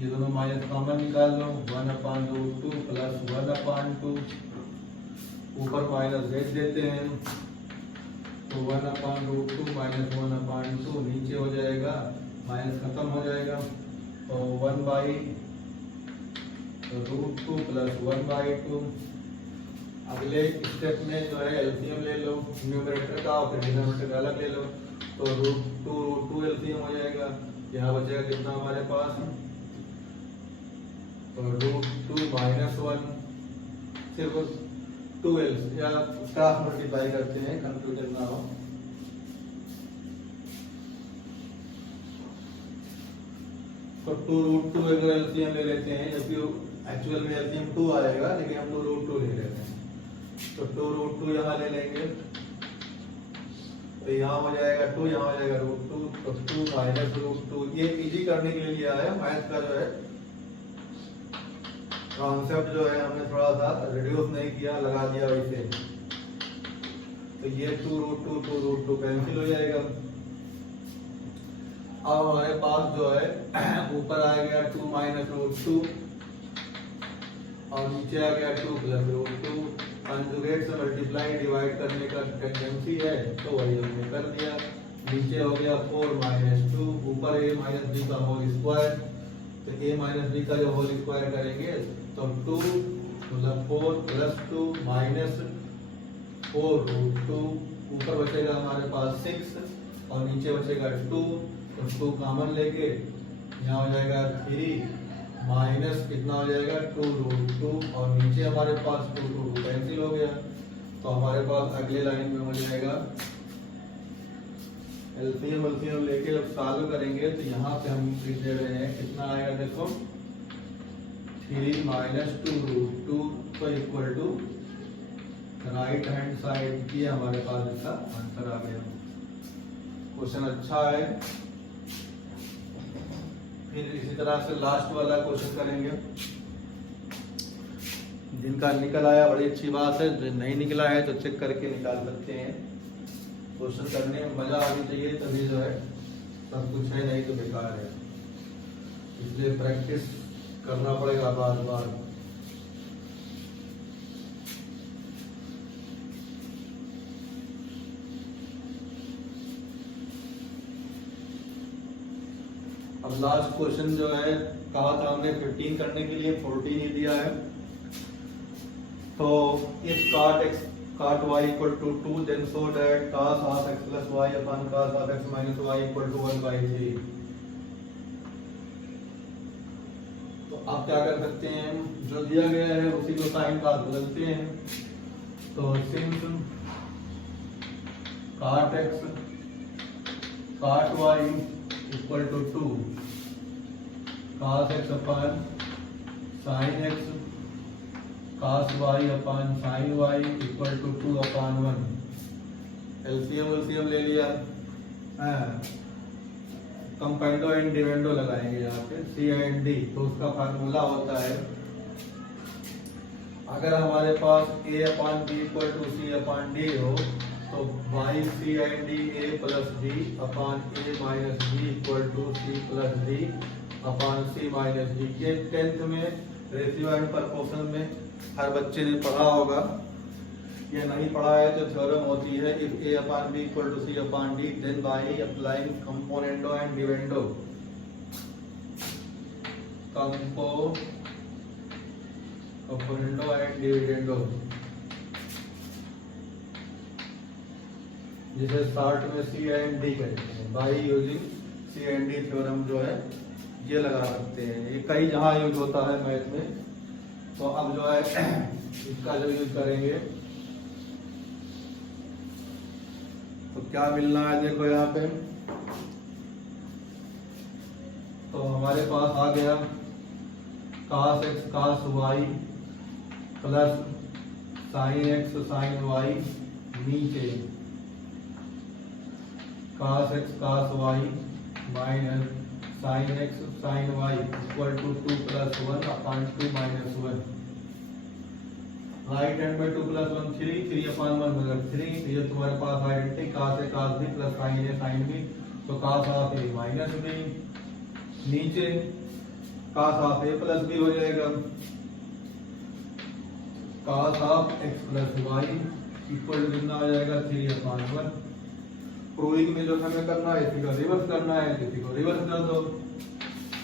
ये दोनों माइनस कॉमन निकाल लो, 1/√2 प्लस 1/2, ऊपर माइनस देख देते हैं, तो 1/√2 माइनस 1/2 नीचे हो जाएगा, माइनस खत्म हो जाएगा, तो 1/√2 प्लस 1/2। अगले स्टेप में जो है एलसीएम ले लो न्यूमरेटर का और फिर डिनोमिनेटर का अलग ले लो, तो √2 एलसीएम हो जाएगा। यहाँ बचेगा कितना हमारे पास, तो √2 माइनस 1, सिर्फ 2 या क्रॉस मल्टीप्लाई करते हैं, कंफ्यूजन ना हो। तो 2√2 अगर एलसीएम ले लेते हैं, जबकि एक्चुअल में एलसीएम 2 आएगा, लेकिन हम 2√2 ले लेते हैं, तो 2√2 यहाँ ले लेंगे, तो यहाँ हो जाएगा 2, यहाँ हो जाएगा √2, तो 2 माइनस √2। ये इजी करने के लिए लिया है, मैथ का जो है कॉन्सेप्ट जो है हमने थोड़ा सा रिड्यूस नहीं किया, लगा दिया वैसे। तो ये 2√2 कैंसिल हो जाएगा। अब हमारे पास जो है ऊपर आ गया 2 माइनस √2 और नीचे आ गया 2 प्लस √2। कंजुगेट से मल्टीप्लाई डिवाइड करने का टेंडेंसी है, तो वही हमने कर दिया। नीचे हो गया 4 माइनस 2, ऊपर a माइनस b का होल स्क्वायर, तो a माइनस b का जो होल स्क्वायर करेंगे तो 2 मतलब 4 प्लस 2 माइनस 4√2, ऊपर बचेगा हमारे पास 6 और नीचे बचेगा 2, तो 2 कॉमन लेके यहाँ हो जाएगा 3 माइनस कितना हो जाएगा 2√2 और नीचे हमारे पास 2 कैंसिल हो गया। तो हमारे पास अगले लाइन में हो जाएगा एलसीएम लेके जब सॉल्व करेंगे तो यहाँ पे हम दे रहे हैं कितना आएगा देखो 3 माइनस 2√2 तो equal to right hand side की हमारे पास इसका आंसर आ गया। क्वेश्चन अच्छा है। फिर इसी तरह से लास्ट वाला क्वेश्चन करेंगे। जिनका निकल आया बड़ी अच्छी बात है, जो नहीं निकला है तो चेक करके निकाल सकते हैं। क्वेश्चन करने में मजा आनी चाहिए, तभी जो है सब कुछ है, नहीं तो बेकार है। इसलिए प्रैक्टिस करना पड़ेगा बार बार। अब लास्ट क्वेश्चन जो है कहा था हमने 15 करने के लिए 14 ही दिया है। तो if cot y equal to 2 then so that cos half x plus y upon cos half x minus y equal to 1/3। तो आप क्या कर सकते हैं, जो दिया गया है उसी को साइन का बदलते हैं। तो since cot x cot y equal to 2 cos x upon sin x cos y upon sin y equal to 2 upon 1। LCM ले लिया, कंपाउंडो एंड डिविडेंडो लगाएंगे यहाँ पे सी एंड डी। तो उसका फार्मूला होता है, अगर हमारे पास a upon b equal to C upon D हो तो by C and D A plus D upon A minus B equal to C plus D upon C minus D. ये 10th में रेशियो एंड प्रोपोर्शन में हर बच्चे ने पढ़ा होगा। ये नहीं पढ़ा है तो थ्योरम होती है if a upon b equal to C upon D then by applying componendo and dividendo componendo and dividendo, जिसे शॉर्ट में सी एंड डी कहते हैं। By using C and D theorem जो है ये लगा सकते हैं। ये कई जहां यूज होता है मैथ में। तो अब जो है इसका जो यूज करेंगे तो क्या मिलना है देखो यहाँ पे। तो हमारे पास आ गया cos x cos y plus sin x sin y, नीचे cos x cos y minus sin x sin y equal to 2 plus 1 upon 2 minus 1। Right hand में 2 प्लस 1 3 अपॉन 1 मतलब 3। ये तुम्हारे पास identity cos a cos b plus sin a sin b, तो cos half a minus b, नीचे cos half a plus b हो जाएगा cos half x plus y equal to कितना हो जाएगा 3 अपॉन 1। प्रूविंग में जो हमें करना है इसी का रिवर्स करना है, इसी को रिवर्स कर दो।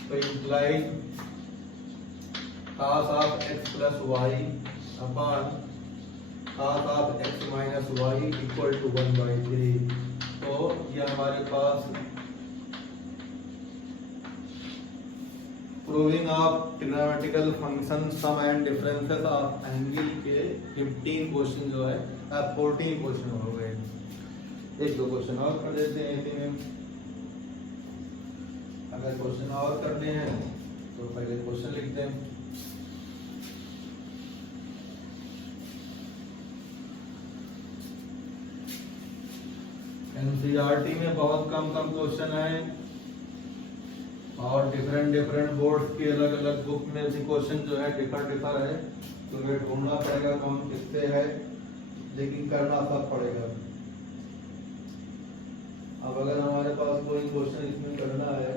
तो imply cos of x plus y upon cos of x minus y equal to 1/3। तो ये हमारे पास proving of trigonometrical function sum and differences of angle के 15 क्वेश्चन जो है 14 क्वेश्चन हो गए। एक दो क्वेश्चन और कर देते हैं इसी में। अगर क्वेश्चन और करने हैं तो पहले क्वेश्चन लिखते हैं। एनसीईआरटी में बहुत कम क्वेश्चन है और डिफरेंट बोर्ड की अलग अलग बुक में भी क्वेश्चन जो है डिफर है। तो ये ढूंढना पड़ेगा कौन किससे है, लेकिन करना सब पड़ेगा। अब अगर हमारे पास कोई क्वेश्चन इसमें करना है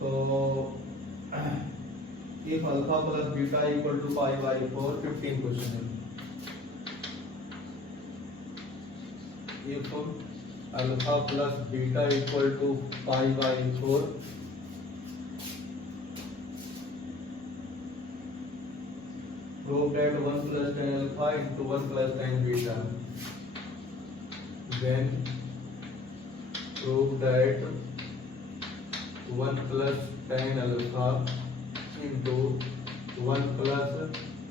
तो if alpha plus beta equal to pi by 4 15 question है। If alpha plus beta equal to pi by 4 prove prove that 1 plus tan alpha into 1 plus tan beta. Then prove that 1 plus tan alpha into 1 plus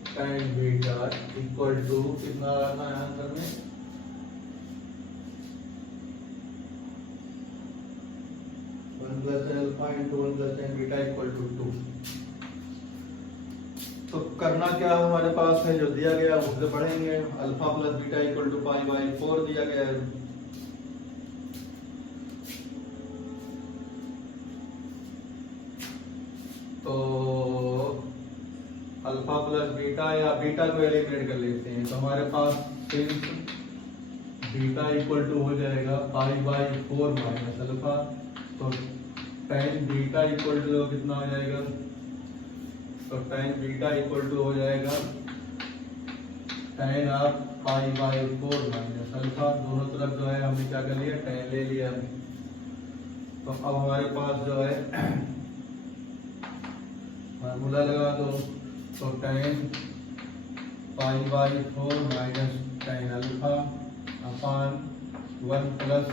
tan beta equal to कितना आना है answer में? 1 plus tan alpha into 1 plus tan beta equal to 2. तो करना क्या हमारे पास है, जो दिया गया उससे पढ़ेंगे। Alpha plus beta equal to pi by 4 दिया गया है। तो अल्फा प्लस बीटा या बीटा को एलिमिनेट कर लेते हैं। तो हमारे पास सिंस बीटा इक्वल टू हो जाएगा पाई बाई 4 माइनस अल्फा, तो tan बीटा इक्वल टू कितना हो जाएगा? तो tan बीटा इक्वल टू हो जाएगा tan of pi by 4 minus alpha. दोनों तरफ जो है हमने क्या कर लिया, tan ले लिया। तो अब हमारे पास जो है फार्मूला लगा दो। तो tan pi by 4 minus tan alpha upon 1 plus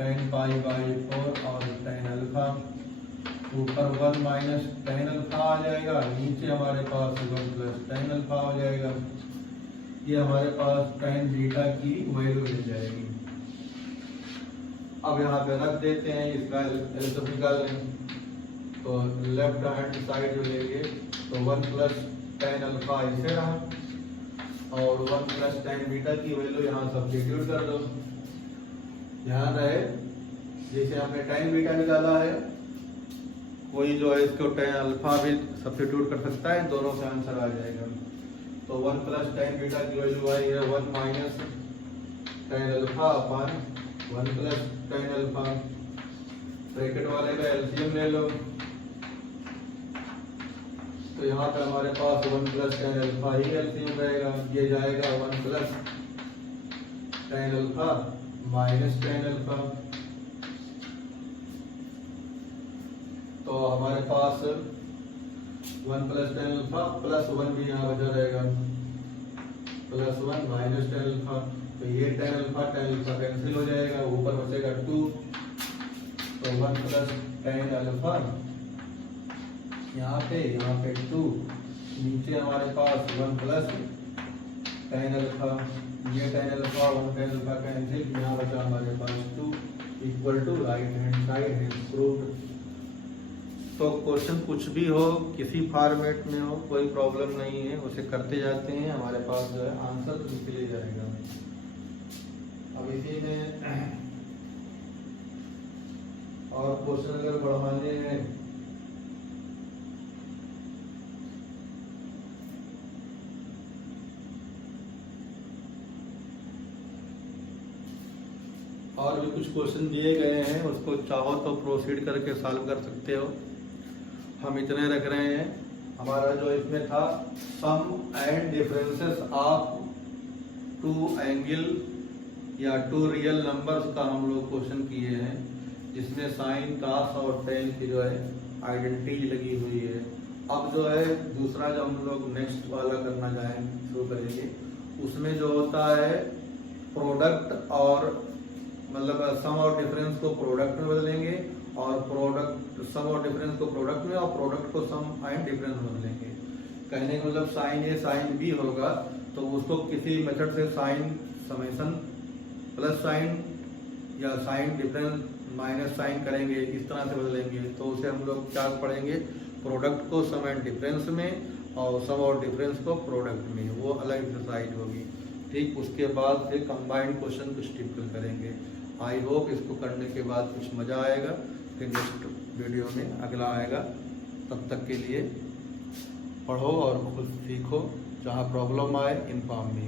tan pi by 4 और tan अल्फा। ऊपर 1 माइनस tan अल्फा आ जाएगा, नीचे हमारे पास 1 प्लस tan अल्फा हो जाएगा। ये हमारे पास tan बीटा की वैल्यू मिल जाएगी। अब यहाँ पे रख देते हैं, इसका एलसीएम निकाल लें। तो लेफ्ट हैंड साइड जो लेंगे तो 1 प्लस tan अल्फा इसे रहा और 1 प्लस tan बीटा की वैल्यू यहाँ सब्स्टिट्यूट कर दो। ध्यान रहे जैसे हमने tan बीटा निकाला है, कोई जो है इसको tan अल्फा भी सब्स्टिट्यूट कर सकता है, दोनों से आंसर आ जाएगा। तो 1 प्लस tan बीटा की वैल्यू आई है 1 माइनस tan अल्फा अपान 1 प्लस tan अल्फा। ब्रैकेट वाले का एलसीएम ले लो। तो यहाँ पे हमारे पास 1 प्लस tan अल्फा ही एलसीएम रहेगा। ये जाएगा 1 plus tan alpha minus tan alpha. तो हमारे पास 1 प्लस tan अल्फा प्लस 1 भी यहाँ बचा रहेगा, प्लस 1 माइनस tan अल्फा। तो ये tan अल्फा कैंसिल हो जाएगा, ऊपर बचेगा 2। तो 1 प्लस tan अल्फा यहाँ पे 2, नीचे हमारे पास 1 प्लस tan अल्फा। ये tan alpha 1 tan alpha cancel, यहाँ बचा हमारे पास 2 equal to right hand side है प्रूव्ड। तो क्वेश्चन कुछ भी हो, किसी फॉर्मेट में हो, कोई प्रॉब्लम नहीं है, उसे करते जाते हैं, हमारे पास जो है आंसर तो निकल ही जाएगा। अब इसी में और क्वेश्चन अगर बढ़ाने हैं और भी कुछ क्वेश्चन दिए गए हैं, उसको चाहो तो प्रोसीड करके सॉल्व कर सकते हो। हम इतने रख रहे हैं। हमारा जो इसमें था सम एंड डिफरेंसेस ऑफ 2 एंगल या 2 रियल नंबर्स का हम लोग क्वेश्चन किए हैं, जिसमें साइन कास और टेन की जो है आइडेंटिटी लगी हुई है। अब जो है दूसरा जो हम लोग नेक्स्ट वाला करना चाहेंगे शुरू करेंगे, उसमें जो होता है प्रोडक्ट और मतलब सम और डिफरेंस को प्रोडक्ट में बदलेंगे और प्रोडक्ट सम और डिफरेंस को प्रोडक्ट में और प्रोडक्ट को सम एंड डिफरेंस में बदलेंगे। कहने का मतलब साइन ए साइन बी होगा तो उसको किसी मेथड से साइन समेशन प्लस साइन या साइन डिफरेंस माइनस साइन करेंगे, इस तरह से बदलेंगे। तो उसे हम लोग क्या पढ़ेंगे, प्रोडक्ट को सम एंड डिफरेंस में और सम और डिफरेंस को प्रोडक्ट में, वो अलग एक्सरसाइज होगी। ठीक उसके बाद से कंबाइंड क्वेश्चन कुछ टिपिकल करेंगे। आई होप इसको करने के बाद कुछ मज़ा आएगा। फिर नेक्स्ट वीडियो में अगला आएगा। तब तक के लिए पढ़ो और खुद सीखो। जहाँ प्रॉब्लम आए इन्फॉर्म मी।